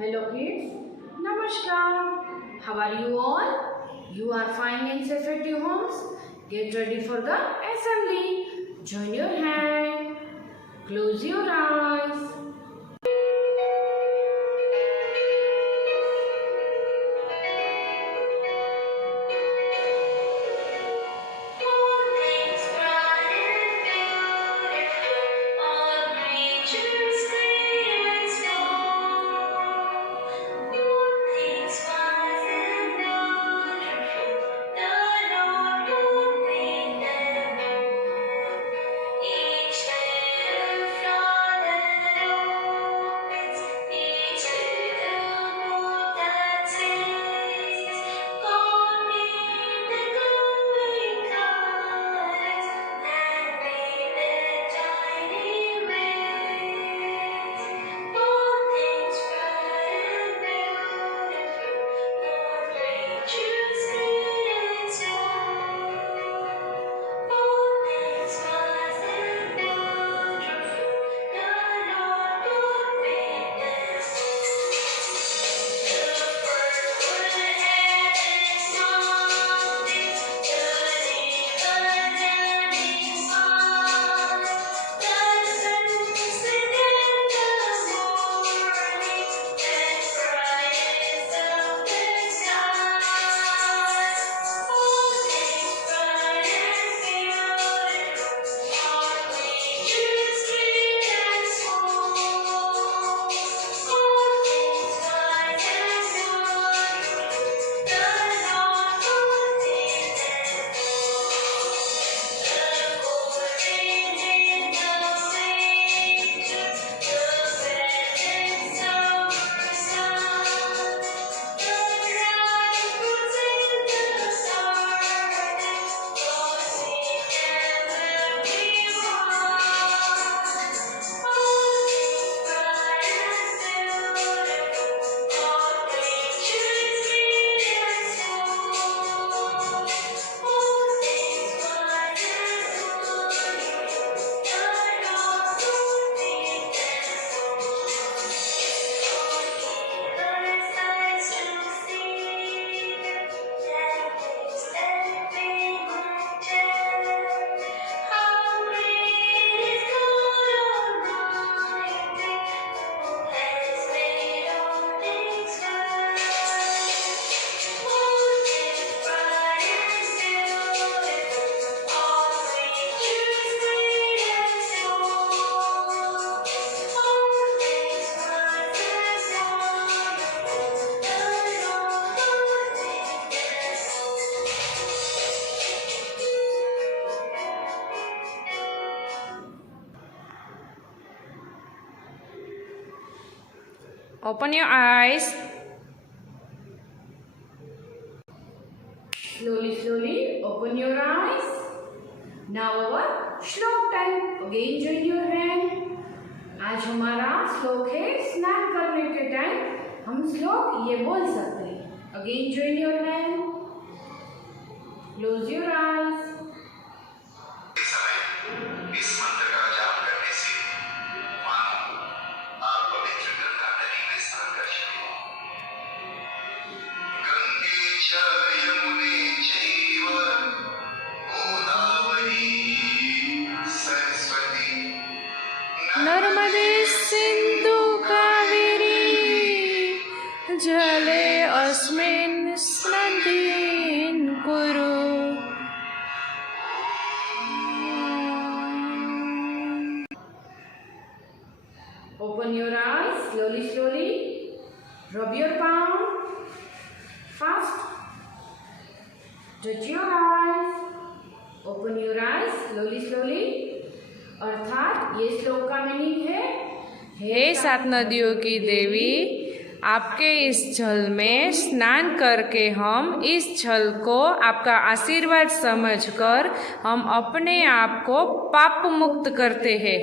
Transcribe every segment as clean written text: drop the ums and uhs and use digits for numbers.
Hello kids, Namaskar. How are you all? You are fine and safe at your homes? Get ready for the assembly. Join your hand. Close your eyes. Open your eyes. Slowly open your eyes. Now our श्लोक time. Again join your hand. आज हमारा श्लोक है स्नान करने के time हम श्लोक ये बोल सकते हैं. Again join your hand. Close your eyes. नर्मदे सिंधु कावेरी जले अस्मिन् स्नानं कुरु. Open your eyes slowly. Rub your palm. Fast. Touch your eyes. Open your eyes slowly. अर्थात ये श्लोक का मीनिंग है, हे सात नदियों की देवी, आपके इस जल में स्नान करके हम इस जल को आपका आशीर्वाद समझकर हम अपने आप को पाप मुक्त करते हैं.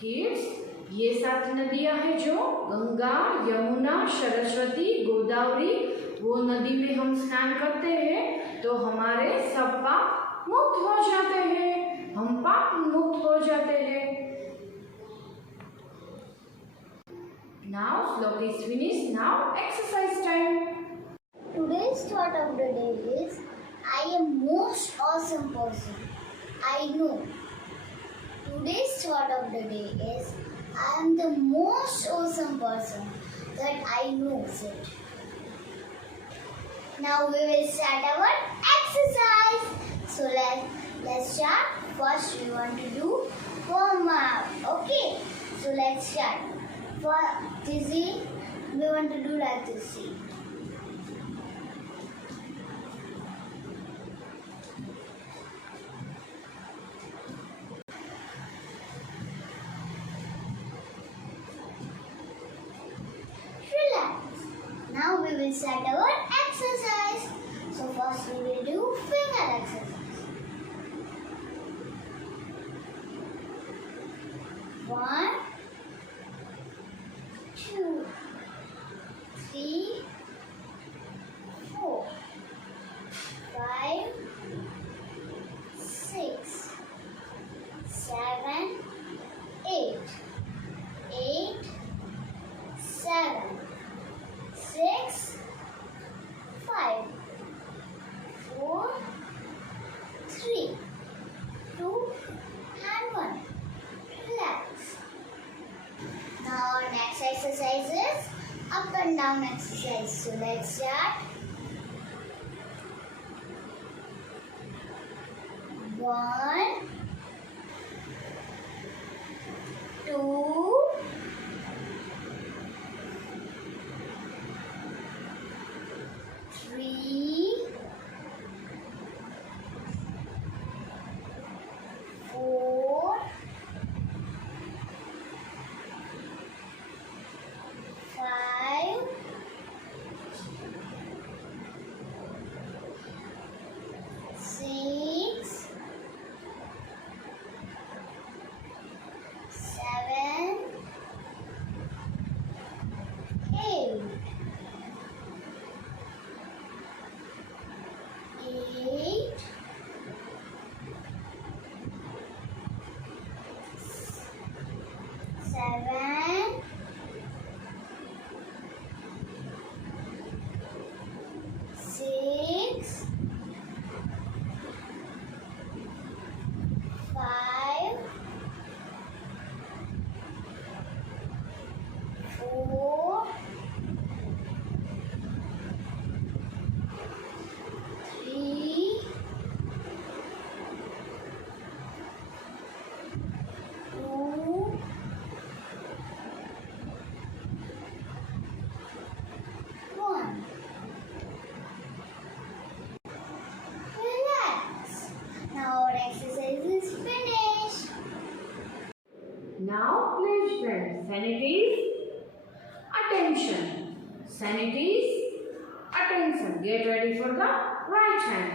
किड्स, ये 7 नदियां हैं जो गंगा, यमुना, सरस्वती, गोदावरी, वो नदी में हम स्नान करते हैं तो हमारे सब पाप मुक्त हो जाते हैं, हम पाप मुक्त हो जाते हैं. Now slok is finished. Now exercise time. Today's thought of the day is I am most awesome person. I know. Today's thought of the day is I am the most awesome person that I know it. Now we will start our exercise. So let's start. First we want to do warm up. Okay. So let's start. For dizzy, we want to do like this. See. Now we will start our exercise. So first we will do finger exercise. 1, 2, 3, 4, 5, 6, 7, 8, 7, 6, 5, 4, 3, 2, and 1. Relax. Now our next exercise is up and down exercise. So let's start. 1, 2, 3, 4, 5, 6, 7, 8, 7, 6, 5, 4, 3, 2, 1. Relax. Now our exercise is finished. Now please friends, sanities, attention. Sanities, attention. Get ready for the right hand.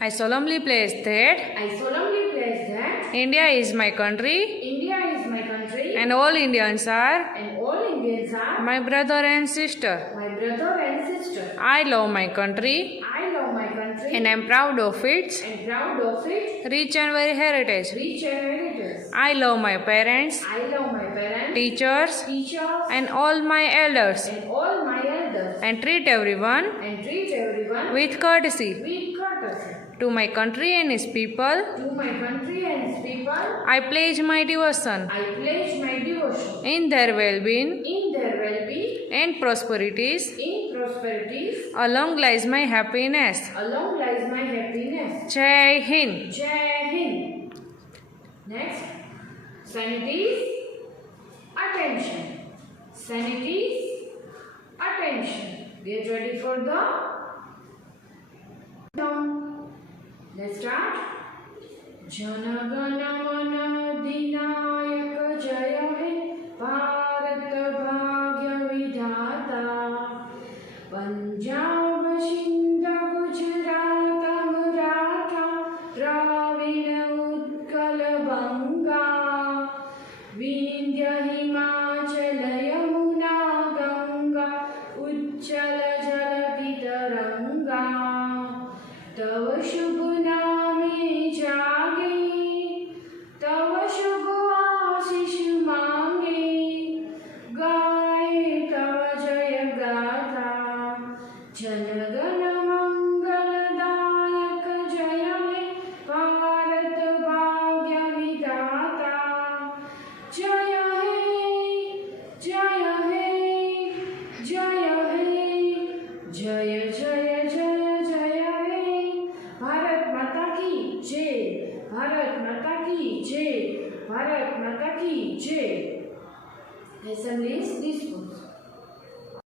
I solemnly pledge that I solemnly pledge that India is my country India is my country and all Indians are and all Indians are my brother and sister. my brother and sister. I love my country I love my country and am proud of its and proud of it, rich and varied heritage. rich and heritage. I love my parents, I love my parents, teachers, teachers, and all my elders and all my elders, and treat everyone and treat everyone with courtesy. with courtesy. To my country and its people, To my country and its people, I pledge my devotion I pledge my devotion in their well-being in their well-being, and prosperities. in prosperities, Along lies my happiness. along lies my happiness. Jai Hind. Jai Hind. Next, sanities, attention. Sanities, attention. Get ready for the down. Let's start. Jana Gana Mana Dinayak Jaya He Bharat Bhagya Vidhata Punjab Sindh Gujarat Maratha Dravida Utkal Banga Vindhya Himachala Yamuna Ganga Uchchala Jalati Taranga तव शुभ नामे जागे तव शुभ आशीष मांगे जनगण मंगलदायक जय हे भारत भाग्य विधाता जय हे जय हे जय हे जय जय जय जय हे भारत माता की जय भारत माता की जय भारत माता की जय Assembly is dismissed.